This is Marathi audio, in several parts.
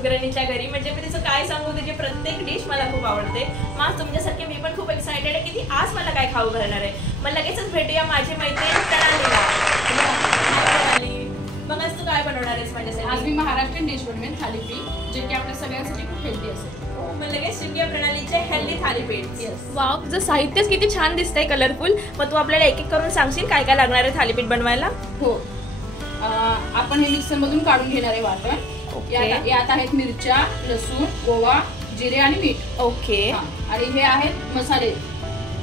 सुगरणीच्या घरी. म्हणजे मी तिचं काय सांगू, तिची प्रत्येक डिश मला खूप आवडते. मग तुमच्यासारखे मी पण खूप एक्सायटेड आहे की ती आज मला काय खाऊ घालणार आहे. मग लगेचच भेटूया माझी मैत्रीण प्रणालीला. मग आज तू काय बनवणार आहेस माझ्यासाठी? आज मी महाराष्ट्रीयन डिश बनवेन, थालीपीठ, जे की आपल्या सगळ्यांसाठी खूप हेल्दी असेल. मग लगेच शिकूया प्रणालीचे हेल्दी थालीपीठ. वाव, तुझं साहित्यच किती छान दिसतंय, कलरफुल. मग तू आपल्याला एक एक करून सांगशील काय काय लागणार आहे थालीपीठ बनवायला? हो, आपण हे मिक्सर मधून काढून घेणार आहे वाटण. यात आहेत मिरच्या, लसूण, ओवा, जिरे आणि मीठ. ओके. आणि हे आहेत मसाले.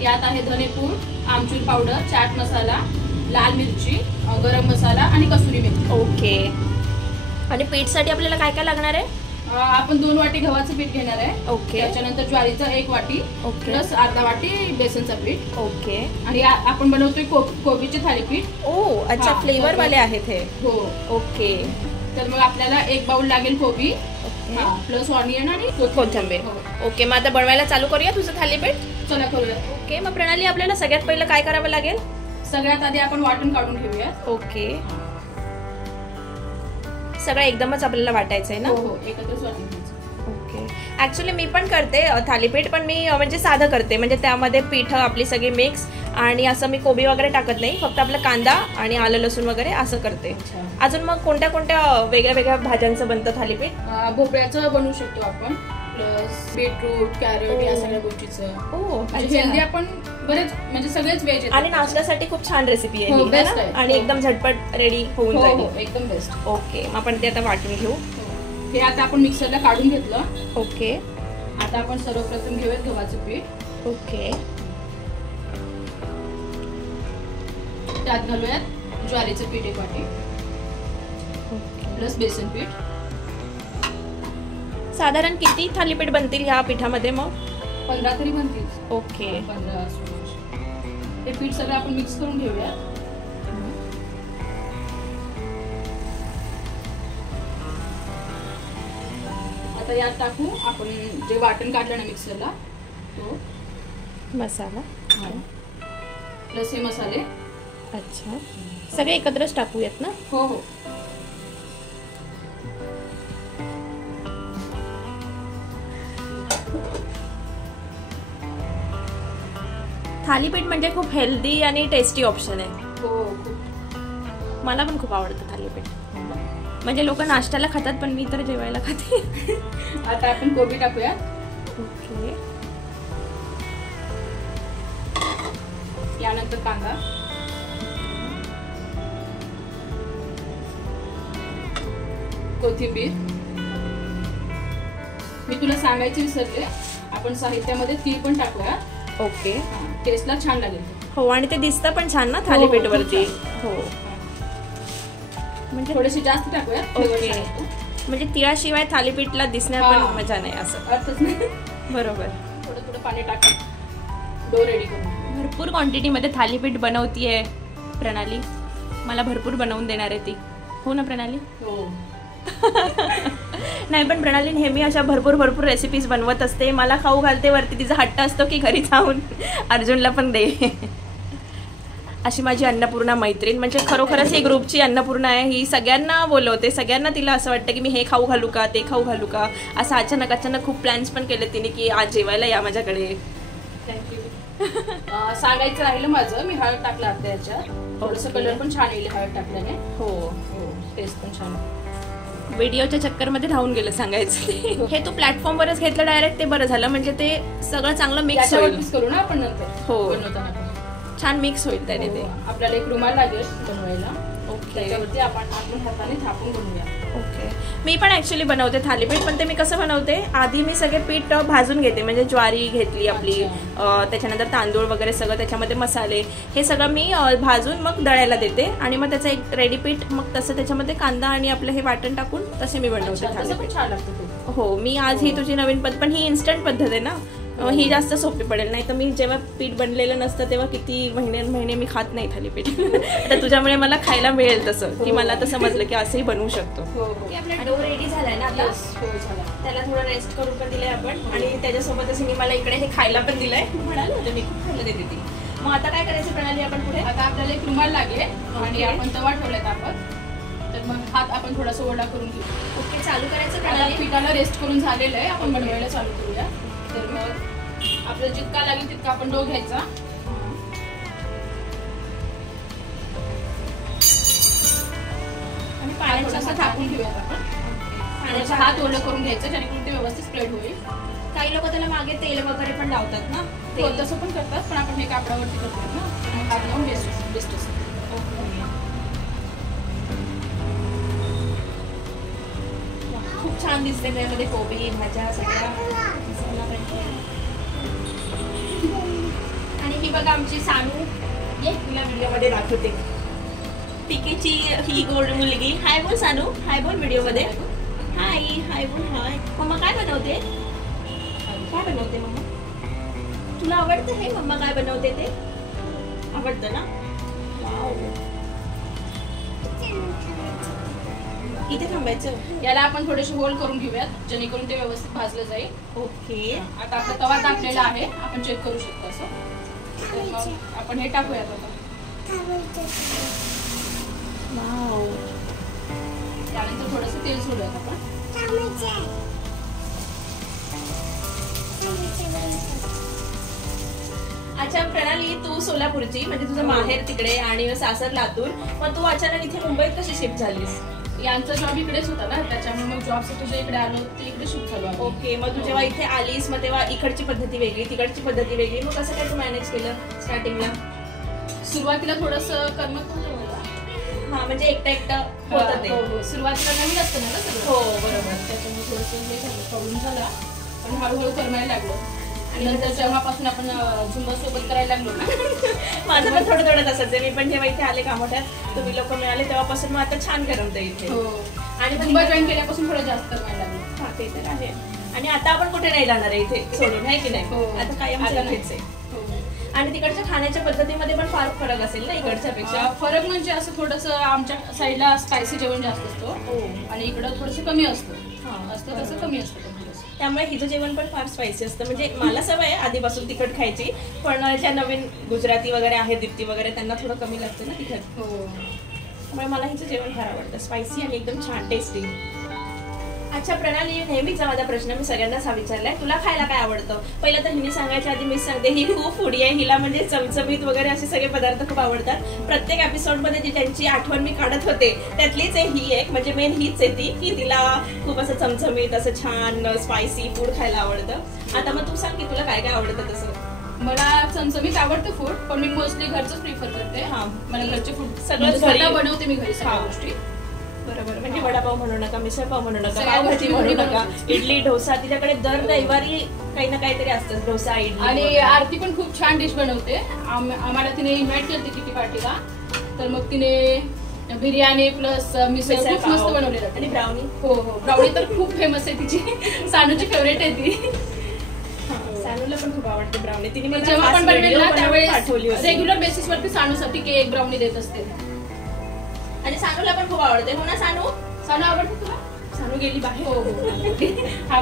यात आहे धनेपूड, आमचूर पावडर, चाट मसाला, लाल मिरची, गरम मसाला आणि कसुरी मेथी. ओके. आणि पीठसाठी आपल्याला काय काय लागणार आहे? आपण 2 वाटी गव्हाचं पीठ घेणार आहे. ओके. त्याच्यानंतर ज्वारीचं 1 वाटी. ओके. प्लस अर्धा वाटी बेसनचं पीठ. ओके. आणि आपण बनवतोय कोबीचे थालीपीठ. ओ अच्छा, फ्लेवर वाले आहेत हे. हो. ओके. तर मग आपल्याला 1 बाउल लागेल कोबी, प्लस ऑनियन आणि कोथिंबीर. ओके. मग आता बनवायला चालू करूया तुझं थालीपीठ. चला करूया. ओके. मग प्रणाली, आपल्याला सगळ्यात पहिलं काय करावं लागेल? सगळ्यात आधी आपण वाटण काढून घेऊया. ओके. सगळं एकदमच आपल्याला वाटायचं आहे ना? हो, एकत्रच वाटून घ्यायचं. ओके. ऍक्च्युली मी पण करते थालीपीठ, पण मी म्हणजे साधं करते. म्हणजे त्यामध्ये पीठ आपली सगळी मिक्स, आणि असं मी कोबी वगैरे टाकत नाही. फक्त आपला कांदा आणि आलं लसूण वगैरे असं करते. अजून मग कोणत्या कोणत्या वेगळ्या वेगळ्या भाज्यांचं बनतं थालीपीठ? भोपळ्याचं बनवू शकतो आपण, प्लस बीटरूट, कॅरट, या सगळ्या गोष्टीचं. हेल्दी आपण बरेच, म्हणजे सगळेच व्हेज. आणि नाश्त्यासाठी खूप छान रेसिपी आहे बेस्ट, आणि एकदम झटपट रेडी होऊन जाईल. एकदम बेस्ट. ओके. मग आपण ते आता वाटून घेऊ. हे आता आपण मिक्सरला काढून घेतलं. ओके. आता आपण सर्वप्रथम घेऊयात गव्हाचं पीठ. ओके. त्यात घालूयात ज्वारीचं पीठ 1 वाटी, प्लस बेसन पीठ. साधारण किती थालीपीठ बनतील ह्या पिठामध्ये? मग 15 तरी बनतील. ओके. 15. हे पीठ सगळं आपण मिक्स करून घेऊया. आता यात टाकू आपण जे वाटण काढलं ना मिक्सरला, तो मसाला प्लस हे मसाले. अच्छा, सगळे एकत्रच टाकूयात ना? हो हो. थालीपीठ म्हणजे खूप हेल्दी आणि टेस्टी ऑप्शन आहे. हो, मला पण खूप आवडतं थालीपीठ. म्हणजे लोक नाश्त्याला खातात, पण मी तर जेवायला खाते. आता आपण कोबी टाकूया. ओके. यानंतर कांदा, कोथिंबीर. मी तुला सांगायचे विसरले, आपण साहित्यामध्ये तीळ पण टाकूया. ओके. टेस्टला छान लागेल. हो, आणि ते दिसतं पण छान ना थालीपीठ वरती. हो, म्हणजे थोडेसे जास्त टाकूया. ओके. म्हणजे तिळाशिवाय थालीपीठला दिसण्यात पण मजा नाही, असं अर्थच नाही. बरोबर. थोडं थोडं पाणी टाकून डो रेडी करू. भरपूर क्वांटिटी मध्ये थालीपीठ बनवतीये प्रणाली. मला भरपूर बनवून देणार आहे ती. हो ना प्रणाली? हो. नाही, पण प्रणाली नेहमी अशा भरपूर रेसिपीज बनवत असते. मला खाऊ घालते वरती. तिचा हट्ट असतो की घरी जाऊन अर्जुनला पण दे. अशी माझी अन्नपूर्णा मैत्रीण. म्हणजे खरोखरच ही ग्रुपची अन्नपूर्णा आहे. ही सगळ्यांना बोलवते. सगळ्यांना तिला असं वाटतं की मी हे खाऊ घालू का, ते खाऊ घालू का. असं अचानक खूप प्लॅन्स पण केले तिने की आज जेवायला या माझ्याकडे. थँक्यू. सांगायचं राहिलं माझं, मी हळद टाकला आता याच्यात. थोडंसं कलर पण छान येईल हळद टाकल्याने. हो, टेस्ट पण छान. व्हिडिओच्या चक्करमध्ये राहून गेलं सांगायचं. हे तू प्लॅटफॉर्मवरच घेतलं डायरेक्ट, ते बरं झालं. म्हणजे ते सगळं चांगलं मिक्स होईल. करू ना आपण नंतर. हो, बनवताना छान मिक्स होईल त्याने. ते आपल्याला एक रुमाल लागेल बनवायला. ओके. त्याच्यावरती आपण हाताने थापून बनवूया. ओके. मी पण ऍक्च्युली बनवते थालीपीठ, पण ते मी कसं बनवते, आधी मी सगळे पीठ भाजून घेते. म्हणजे ज्वारी घेतली आपली, त्याच्यानंतर तांदूळ वगैरे सगळं, त्याच्यामध्ये मसाले, हे सगळं मी भाजून मग दळायला देते. आणि मग त्याचं एक रेडी पीठ, मग तसं त्याच्यामध्ये कांदा आणि आपलं हे वाटण टाकून तसे मी बनवते थालीपीठ. छान लागतं. हो, मी आज ही तुझी नवीन पद्धत, पण ही इन्स्टंट पद्धत आहे ना, ही जास्त सोपी पडेल. नाही तर मी जेव्हा पीठ बनलेलं नसतं तेव्हा किती महिने मी खात नाही थालीपीठ. आता तुझ्यामुळे मला खायला मिळेल तसं, की मला तर समजलं की असंही बनवू शकतो. आपला डो रेडी झालाय ना आता. त्याला थोडं रेस्ट करून पण दिलंय आपण, आणि त्याच्यासोबतच मी मला इकडे हे खायला पण दिलंय. म्हणाल होतं मी खूप खायला देते ती. मग आता काय करायचं प्रणाली आपण पुढे? आता आपल्याला एक रुमाल लागेल आणि आपण तवा ठेवलाय तापत. तर मग हात आपण थोडासा ओला करून घेऊ. ओके, चालू करायचं आता प्रणाली. पिठाला रेस्ट करून झालेलं आहे, आपण बनवायला चालू करूया. तर मग आपलं जितका लागेल तितका आपण डो घ्यायचा आणि पाण्याचा असं पाण्याचा थापून घेऊयात आपण. पाण्याचा हात ओलं करून घ्यायचं जेणेकरून ते व्यवस्थित स्प्रेड होईल. काही लोक त्याला मागे तेल वगैरे पण लावतात ना, हो, तसं पण करतात, पण आपण हे कापडावरती करतो ना, तर मग हात लावून बेस्ट असतं. खूप छान दिसते त्यामध्ये कोबी भाज्या सगळ्या. आणि ही बघा आमची सानू, ये तुला व्हिडिओ मध्ये दाखवते. टिकेची ही गोड मुलगी. हाय बोल सानू, हाय बोल व्हिडिओ मध्ये. हाय हाय बोल. हाय मम्मा काय बनवते? काय बनवते मम्मा? तुला आवडतं हे मम्मा काय बनवते ते? आवडतं ना? वाव. इथे थांबायचं. याला आपण थोडेसे होल करून घेऊयात जेणेकरून ते व्यवस्थित भाजलं जाईल. ओके, आता आपला तवा तापलेला आहे, आपण चेक करू शकतो असं. तर मग आपण हे टाकूयात आता. वाव. त्यानंतर थोडंसं तेल सोडूयात आपण. अच्छा प्रणाली, तू सोलापूरची म्हणजे तुझं माहेर तिकडे आणि सासर लातूर, मग तू अचानक इथे मुंबईत कशी शिफ्ट झालीस? यांचा जॉब इकडेच होता ना, त्याच्यामुळे मग जॉबसाठी जे इकडे आलो ते इकडे शिफ्ट झालो आम्ही. ओके, मग तू जेव्हा इथे आलीस मग तेव्हा इकडची पद्धती वेगळी तिकडची पद्धती वेगळी, मग कसं काय तू मॅनेज केलं स्टार्टिंगला? सुरुवातीला थोडंसं करमत नव्हतं मला. हा, म्हणजे एकटं होतं ते. हो, सुरुवातीला नवीन असतं ना सगळं. हो बरोबर. त्याच्यामुळे थोडंसं हे झालं, प्रॉब्लेम झाला, पण हळूहळू करमायला लागलं. आणि नंतर जेव्हापासून आपण झुंबा सोबत करायला लागलो ना, माझं पण थोडं थोडं तसंच आहे. मी पण जेव्हा इथे आले कामोठ्यात तुम्ही लोक मिळाले तेव्हापासून मग आता छान करमतं इथे. हो, आणि झुंबा जॉईन केल्यापासून थोडं जास्त करमायला लागलं. हा, ते तर आहे. आणि आता आपण कुठे नाही जाणार आहे इथे सोडून, आहे की नाही? हो. आता कायम आता नाही. इथेच आहे. आणि तिकडच्या खाण्याच्या पद्धतीमध्ये पण फार फरक असेल ना इकडच्या पेक्षा? फरक म्हणजे असं थोडंसं आमच्या साईडला स्पायसी जेवण जास्त असतं आणि इकडं थोडंसं कमी असतं. असतं तसं कमी असतं. त्यामुळे हिचं जेवण पण फार स्पायसी असतं. म्हणजे मला सवय आहे आधीपासून तिखट खायची, पण ज्या नवीन गुजराती वगैरे आहेत, दीप्ती वगैरे, त्यांना थोडं कमी लागतं ना तिखट. त्यामुळे मला हिचं जेवण फार आवडतं, स्पायसी आणि एकदम छान टेस्टी. अच्छा प्रणाली, नेहमीचा माझा प्रश्न मी सगळ्यांनाच हा विचारलाय, तुला खायला काय आवडतं? पहिलं तर हिने सांगायच्या आधी मीच सांगते, ही खूप फूडी आहे. हिला म्हणजे चमचमीत वगैरे असे सगळे पदार्थ खूप आवडतात. प्रत्येक एपिसोडमध्ये जी त्यांची आठवण मी काढत होते त्यातलीच आहे ही एक, म्हणजे मेन हीच आहे ती, की तिला खूप असं चमचमीत असं छान स्पायसी फूड खायला आवडतं. आता मग तू सांग की तुला काय काय आवडतं तसं? मला चमचमीत आवडतं फूड, पण मी मोस्टली घरचंच प्रिफर करते. हा, मला घरचे फूड सगळं स्वतः बनवते मी घरी सगळ्या गोष्टी. बरोबर, म्हणजे वडापाव म्हणू नका, मिसळपाव म्हणू नका, पावभाजी म्हणू नका, इडली डोसा, तिच्याकडे दर रविवारी काही ना काहीतरी असतं, डोसा इडली. आणि आरती पण खूप छान डिश बनवते. आम्हाला तिने इन्व्हाइट केली किती पार्टीला, तर मग तिने बिर्याणी प्लस मिसळ खूप मस्त बनवलेलं. आणि ब्राउनी. हो हो, ब्राउनी तर खूप फेमस आहे तिची. सानूची फेवरेट आहे ती. सानूला पण खूप आवडते ब्राउनी. तिने मला जेव्हा पण बनवेल ना त्यावेळेस होती. रेग्युलर बेसिस वरती सानूसाठी केक ब्राउनी देत असते. आणि सानूला पण खूप आवडते, हो ना सानू? सानू आवडते तुला? सानू गेली बाहेर. हो, हा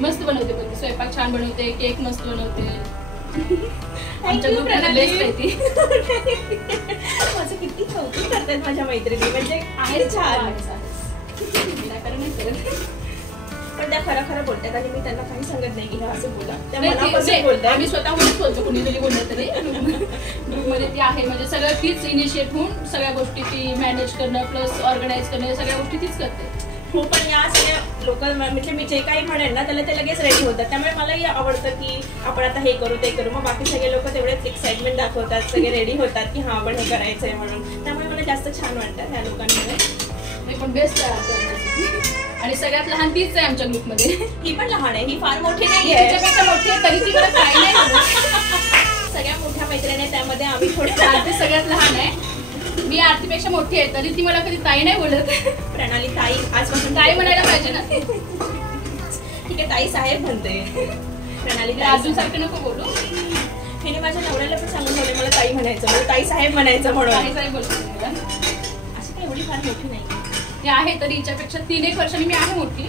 मस्त बनवते, पण स्वयंपाक छान बनवते, केक मस्त बनवते. आमच्या ग्रुपला बेस्ट आहे ती. माझं किती कौतुक करतात माझ्या मैत्रिणी, म्हणजे आहे छान. पण त्या खरं खरं बोलतात आणि मी त्यांना काही सांगत नाही की हे असं बोला, त्या मनापासून बोलतात. आम्ही स्वतःहूनच बोलतो, कोणीतरी बोललं तरी. ग्रुपमध्ये ती आहे, म्हणजे सगळं तीच इनिशिएट होऊन सगळ्या गोष्टी ती मॅनेज करणं प्लस ऑर्गनाईज करणं सगळ्या गोष्टी तीच करते. हो, पण या सगळ्या लोक म्हणजे मी जे काही म्हणेन ना त्याला ते लगेच रेडी होतात. त्यामुळे मलाही आवडतं की आपण आता हे करू ते करू. मग बाकी सगळे लोक तेवढेच एक्साइटमेंट दाखवतात, सगळे रेडी होतात की हा आपण हे करायचंय म्हणून. त्यामुळे मला जास्त छान वाटतं ह्या लोकांमध्ये. पण बेस्ट आहे. आणि सगळ्यात लहान तीच आहे आमच्या ग्रुपमध्ये. ही पण लहान आहे, ही फार मोठी नाही आहे, तिच्यापेक्षा मोठी आहे, तरी ती मला काही नाही बोलत. सगळ्या मोठ्या मैत्रिणी त्यामध्ये आम्ही थोडे. आरती सगळ्यात लहान आहे, मी आरतीपेक्षा मोठी आहे, तरी ती मला कधी ताई नाही बोलत. प्रणाली ताई आजपासून ताई म्हणायला पाहिजे ना. ठीक आहे, ताई साहेब म्हणते. प्रणाली अजून सारखं नको बोलू. हिने माझ्या नवऱ्याला पण सांगून ठेवले मला ताई म्हणायचं, मला ताई साहेब म्हणायचं म्हणून. ताई साहेब बोलतो मला. अशी काही एवढी फार मोठी नाही ती आहे, तरी हिच्यापेक्षा 3-1 वर्षांनी मी आहे मोठी.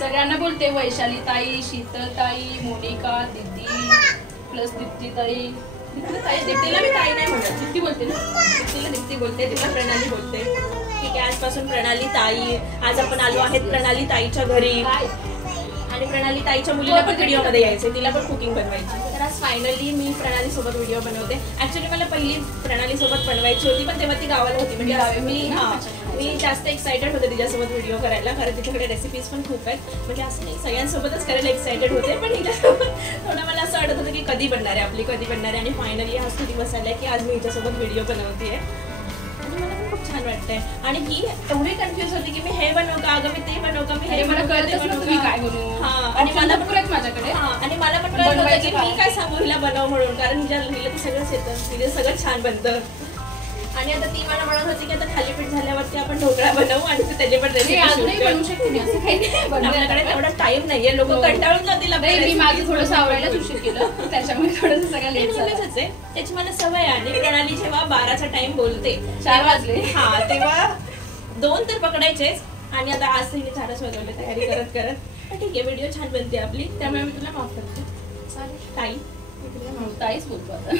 सगळ्यांना बोलते वैशाली ताई, शीतल ताई, मोनिका दीदी प्लस दीप्ती ताई. दीप्तीला मी ताई नाही म्हणत, दीप्ती बोलते ना, दीप्तीला दीप्ती बोलते, तिला प्रणाली बोलते. ठीक आहे, आजपासून प्रणाली ताई. आज आपण आलो आहेत प्रणाली ताईच्या घरी आणि प्रणाली ताईच्या मुलीला पण व्हिडिओ मध्ये यायचे, तिला पण कुकिंग बनवायची. तर आज फायनली मी प्रणाली सोबत व्हिडिओ बनवते. ऍक्च्युली मला पहिली प्रणाली सोबत बनवायची होती, पण तेव्हा ती गावाला होती. म्हणजे मी जास्त एक्सायटेड होते तिच्यासोबत व्हिडिओ करायला, कारण तिच्याकडे रेसिपीज पण खूप आहेत. म्हणजे असं नाही सगळ्यांसोबतच करायला एक्सायटेड होते, पण हिच्यासोबत थोडं मला असं वाटत होतं की कधी बनणार आहे आपली, कधी बनणार आहे. आणि फायनली आज तो दिवस आलाय की आज मी हिच्यासोबत व्हिडिओ बनवते आणि मला पण खूप छान वाटतंय. आणि ही एवढी कन्फ्युज होती की मी हे बनवू का, अगं मी ते बनवू का, मी हे मला बनवू कळतच नव्हतं मी काय बनवू. आणि मला पण पुरत माझ्याकडे आणि मला पण कळत होतं की मी काय सांगू हिला बनव म्हणून, कारण हिला तर सगळंच येतं, हिला सगळं छान बनतं. आणि आता ती मला म्हणत होती की आता थालीपीठ झाल्यावरती आपण ढोकळा बनवू आणि तू त्याची पण रेसिपी बनवू शकते मी, असं काही नाही. आपल्याकडे तेवढा टाइम नाहीये, लोक कंटाळून जातील. मी माझं थोडंसं आवडायलाच उशीर केलं, त्याच्यामुळे थोडंसं सगळं लेट झालं. त्याची मला सवय आहे. आणि प्रणाली जेव्हा 12चा टाइम बोलते 4 वाजले तेव्हा 2 तर पकडायचेच. आणि आता आज तिने 4च वाजवले तयारी करत करत. ठीक आहे, व्हिडिओ छान बनते आपली, त्यामुळे मी तुला माफ करते. चालेल ताई, ताईच बोलतो आता.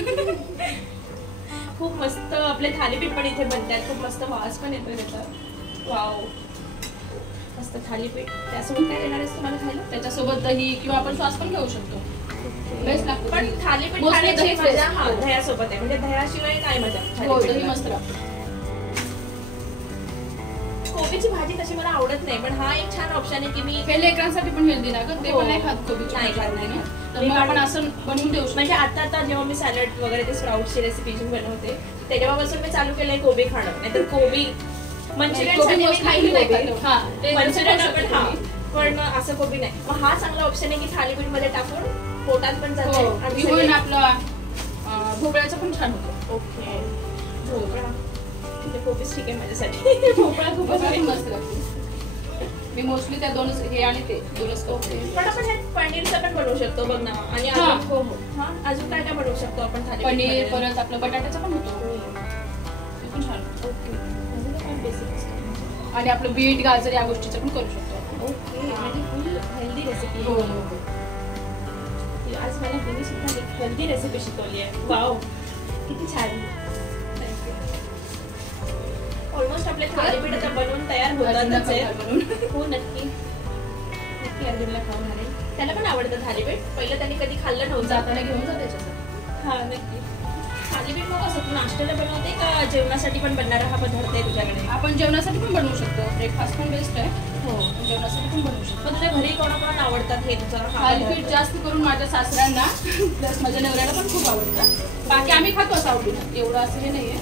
खूप मस्त आपले थालीपीठ पण इथे बनतात, खूप मस्त वास पण येतो त्याचा. वाव, मस्त थालीपीठ. त्यासोबत काय देणार आहेस तुम्हाला खायला? त्याच्यासोबत दही किंवा आपण सॉस पण घेऊ शकतो. बेस्ट लागतो. पण थालीपीठ खाण्याची मजा दह्यासोबत आहे, म्हणजे दह्याशिवाय काय मजा. दही मस्त लागतो. कोबीची भाजी तशी मला आवडत नाही, पण हा एक छान ऑप्शन आहे की मी हे लेकरांसाठी पण हेल्दी ना, ते पण नाही खात कोबीची नाही खात नाही, तर मग आपण असं बनवून देऊ शकतो. म्हणजे आता जेव्हा मी सॅलड वगैरे ते स्प्राउटची रेसिपी बनवते तेव्हापासून मी चालू केलंय कोबी खाणं. नाही तर कोबी मंचुरियन पण असं कोबी नाही. मग हा चांगला ऑप्शन आहे की थालीपीठ मध्ये टाकून पोटात पण जाते. आपला भोपळ्याचं पण छान होतं. ओके, भोपळा कोबीच ठीक आहे माझ्यासाठी. भोपळा खूपच मस्त लागतो. मी मोस्टली त्या दोनच, हे आणि ते दोनच करते. पण आपण हे पनीरचं पण बनवू शकतो बघ ना. आणि अजून काय काय बनवू शकतो आपण थालीपीठ? पनीर, परत आपलं बटाट्याचं पण होतं, ते पण छान. ओके, आणि आपलं बीट, गाजर या गोष्टीचं पण करू शकतो. ओके, म्हणजे फुल हेल्दी रेसिपी. हो, आज मला हिने सुद्धा एक हेल्दी रेसिपी शिकवली आहे. वाव, किती छान. ऑलमोस्ट आपले थालीपीठ आता बनवून तयार होतातच आहे. हो, नक्की नक्की अर्जुनला खाऊन आले. त्याला पण आवडतं थालीपीठ. पहिलं त्यांनी कधी खाल्लं नव्हतं, जाताना घेऊन जा त्याच्यासाठी. हा नक्की. थालीपीठ मग कसं तू नाश्त्याला बनवते का जेवणासाठी पण बनणारा हा पदार्थ आहे तुझ्याकडे? आपण जेवणासाठी पण बनवू शकतो, ब्रेकफास्ट पण बेस्ट आहे. हो, जेवणासाठी पण बनवू शकतो. पण तुझ्या घरी कोणाकोणाला आवडतात हे तुझं थालीपीठ? जास्त करून माझ्या सासऱ्यांना प्लस माझ्या नवऱ्याला पण खूप आवडतं. बाकी आम्ही खातो असं आवडीनं, एवढं असं हे नाहीये,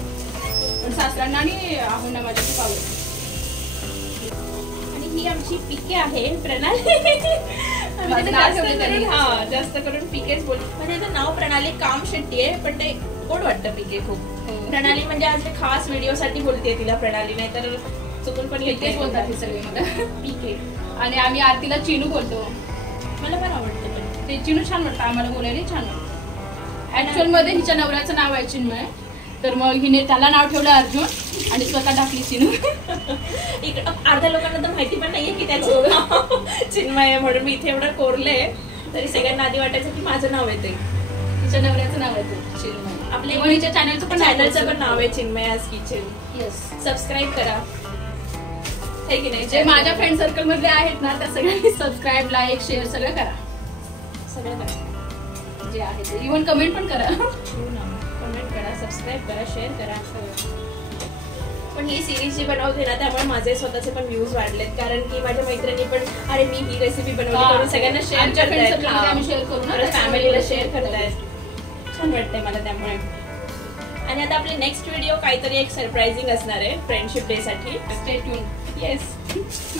पण सासऱ्यांना आणि आहोंना माझ्या खूप आवडतं. आणि ही आमची पिके आहे प्रणाली. जास्त करून पिकेच बोल, म्हणजे त्याचं नाव प्रणाली काम शेट्टी आहे, पण ते गोड वाटतं पिके खूप. प्रणाली म्हणजे आज मी खास व्हिडिओ साठी बोलते तिला प्रणाली, नाही तर चुकून पण पिकेच बोलतात हे सगळे मला. पिके. आणि आम्ही आरतीला चिनू बोलतो. मला पण आवडतं, पण ते चिनू छान वाटतं, आम्हाला बोलायला छान वाटतं. ऍक्च्युअल मध्ये हिच्या नवऱ्याचं नाव आहे चिन्मय, तर मग हिने त्याला नाव ठेवलं अर्जुन आणि स्वतः टाकली चिनू. इकडं अर्ध्या लोकांना तर माहिती पण नाहीये की त्याचं नाव चिन्मय आहे, म्हणून मी इथे एवढं कोरलंय तरी सगळ्यांना आधी वाटायचं की माझं नाव आहे ते. तिच्या नवऱ्याचं नाव आहे चिन्मय. आपल्या मुलीच्या चॅनलचं पण नाव आहे चिन्मयाज किचन. येस, सबस्क्राईब करा. हे की नाही, जे माझ्या फ्रेंड सर्कल मधले आहेत ना त्या सगळ्यांनी सबस्क्राईब, लाईक, शेअर सगळं करा. सगळं करा जे आहे ते. इव्हन कमेंट पण करा. कमेंट करा, सबस्क्राईब करा, शेअर करा. पण ही सिरीज जी बनवते ना त्यामुळे माझे स्वतःचे पण व्ह्यूज वाढलेत, कारण की माझ्या मैत्रिणी पण अरे मी ही रेसिपी बनवली करून सगळ्यांना शेअर करतायत, फॅमिलीला शेअर करतायत. छान वाटतंय मला त्यामुळे. आणि आता आपले नेक्स्ट व्हिडिओ काहीतरी एक सरप्राइझिंग असणार आहे फ्रेंडशिप डे साठी. Stay tune. येस,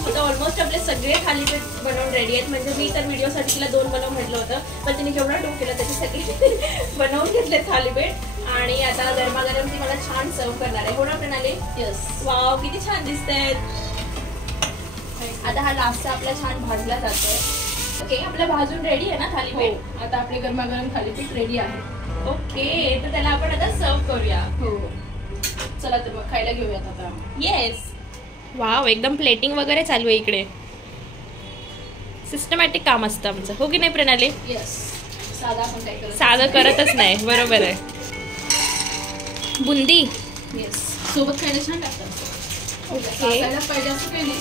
आता ऑलमोस्ट आपले सगळे थालीपीठ बनवून रेडी आहेत. म्हणजे मी तर व्हिडिओसाठी तिला 2 बनव म्हटलं होतं, पण तिने जेवढा डोक केला त्याच्यासाठी बनवून घेतले थालीपीठ. आणि आता गरमागरम ती मला छान सर्व करणार आहे. हो ना प्रणाली? येस. वाव, किती छान दिसतंय. आता हा लास्टचा आपला छान भाजला जातोय. ओके, आपलं भाजून रेडी आहे ना थालीपीठ? आता आपले गरमागरम थालीपीठ रेडी आहे. ओके, तर त्याला आपण आता सर्व करूया. हो, चला तर मग खायला घेऊयात आता. येस. वाव, एकदम प्लेटिंग वगैरे चालू आहे इकडे. सिस्टमॅटिक काम असतं आमचं, हो की नाही प्रणाली? येस, साधा आपण काय करत साधं करतच नाही. बरोबर आहे. बुंदी. येस, सोबत खायला छान लागतात. ओके. पाहिजे असं काही नाही.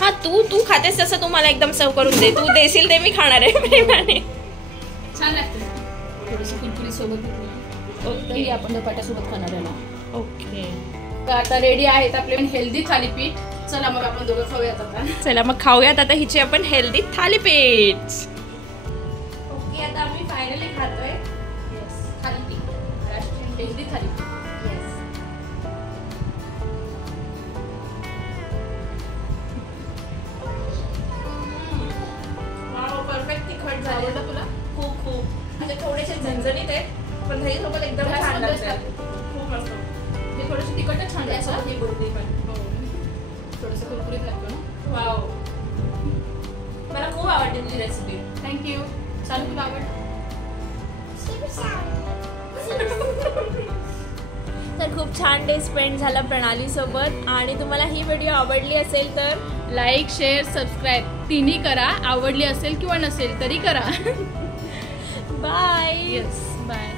हा, तू खातेस तसं तू मला एकदम सर्व करून दे. तू देशील ते मी खाणार आहे प्रेमाने. छान लागतं. थोडंसं कुरकुरी सोबत घेतलं. ओके. आपण धपाट्यासोबत खाणार आहे ना. ओके. तर आता रेडी आहेत आपले हेल्दी थालीपीठ. चला मग आपण दोघं खाऊयात आता. चला मग खाऊयात आता हिची आपण हेल्दी थालीपीठ. ओके, आता आम्ही फायनली खातोय. Yes, thalipeeth. Maharashtrian healthy thalipeeth. Yes. Wow, perfect तिखट झाले. आवडलं तुला? खूप म्हणजे थोडेसे झणझणीत आहेत पण दही सोबत एकदम दही छान सोबत लागतात. खूप मस्त. हे थोडंसं तिखटच छान लागतं. त्यासोबत ही बुंदी पण. हो, थोडंसं कुरकुरीत लागतं ना. वाव, मला खूप आवडली तुझी रेसिपी. थँक्यू. चालू, तुला आवडलं? तर खूप छान डे स्पेंड झाला प्रणाली सोबत. आणि तुम्हाला ही व्हिडिओ आवडली असेल तर लाईक, शेअर, सबस्क्राईब तिन्ही करा. आवडली असेल किंवा नसेल तरी करा. बाय. Yes, bye.